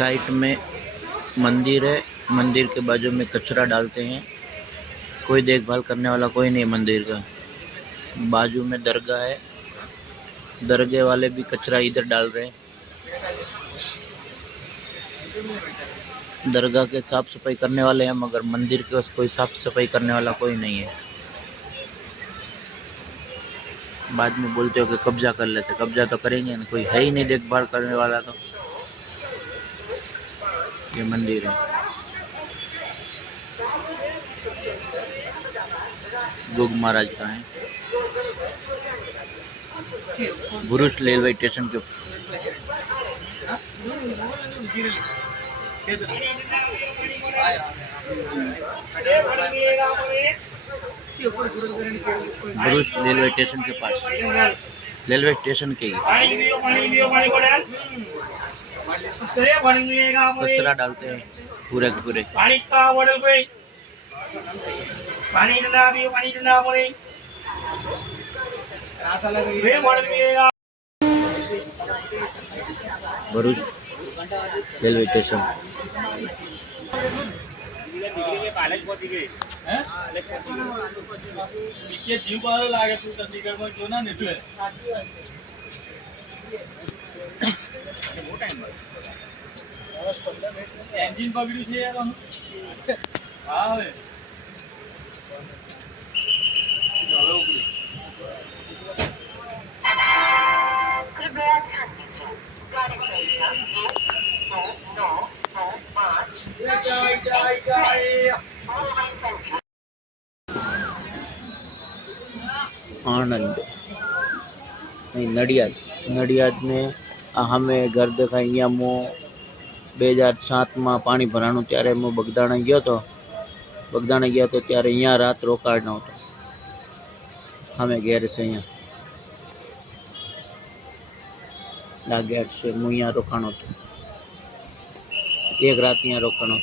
Side में मंदिर है, मंदिर के बाजू में कचरा डालते हैं, कोई देखभाल करने वाला कोई नहीं मंदिर का। बाजू में दरगाह है, दरगाह वाले भी कचरा इधर डाल रहे हैं। दरगाह के साफ सफाई करने वाले हैं, मगर मंदिर के कोई साफ सफाई करने वाला कोई नहीं है। बाद में बोलते हो कि कब्जा कर लेते, कब्जा तो करेंगे ना, कोई है ही नहीं देखभाल करने वाला। तो ये मंदिर है, गोग महाराज का है। भरूच रेलवे स्टेशन के भरूच रेलवे स्टेशन के पास, रेलवे स्टेशन के ही कचरा डालते हैं पूरे के पूरे। भरूच रेलवे स्टेशन एंजिन पकड़ू छे यार हाँ आनंद नडियाद नडियाद ने हमें घर देखाय। अँ 2007 में पानी भराणु त्यारे मैं बगदाणा गयो तो त्यारे अँ रात रोकाणो तो हमें घेर से अँ गेट से मुँ अँ रोकाणो तो एक रात अँ रोकाणो।